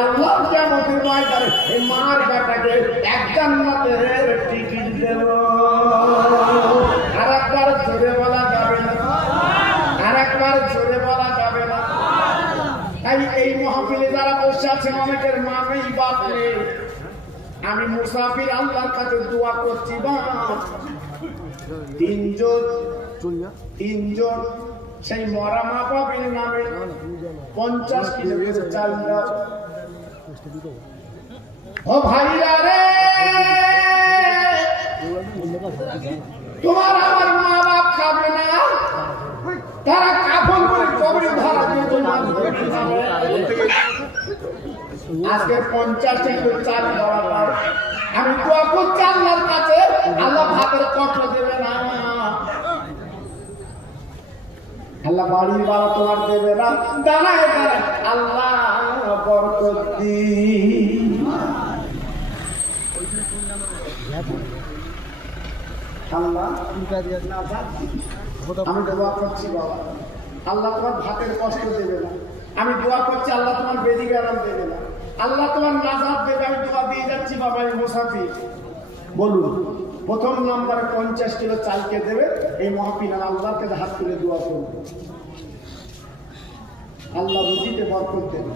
আল্লাহ কিয়ামতের ময়দানে এই মার কাটাকে এক জান্নাতের টিকিট দেব। আরেকবার জোরে বলা যাবে না, আরেকবার জোরে বলা যাবে না। এই মাহফিলে যারা বসে আছেন অনেকের মা নেই, বাপ নেই। আমি মুসাফির আল্লাহর কাছে দোয়া করছি, বা তিনজন সেই মরা মা বাবার নামে 50 কিলো চাল দাও। ও ভাইরা রে, তোমার আমার মা বাপ খাবে না, তারা কাফন করে কবরে ধরা দিয়ে আজকে 50 কিলো চাল দেওয়া পার। আমি দোয়া করছি আল্লাহর কাছে, আল্লাহ ভাতের কষ্ট দেবে না, আল্লাহ বাড়ি বাড়া তোমার দেবে না, দাঁড়ায় দাঁড়ায় আল্লাহ বরকত দিন। আল্লাহ আমি দোয়া করছি বাবা, আল্লাহ তোমার ভাতের কষ্ট দেবে না। আমি দোয়া করছি আল্লাহ তোমার বেদি আরাম দেবে না, আল্লাহ তোমার নাজাত দেবে। আমি দোয়া দিয়ে যাচ্ছি বাবা, এই মুসাফির বলুন প্রথম নম্বরে 50 কিলো চালকে দেবে। এই মাহফিল আল্লাহকে হাত তুলে দোয়া করবে, আল্লাহ রুজিতে বরকত দেবে।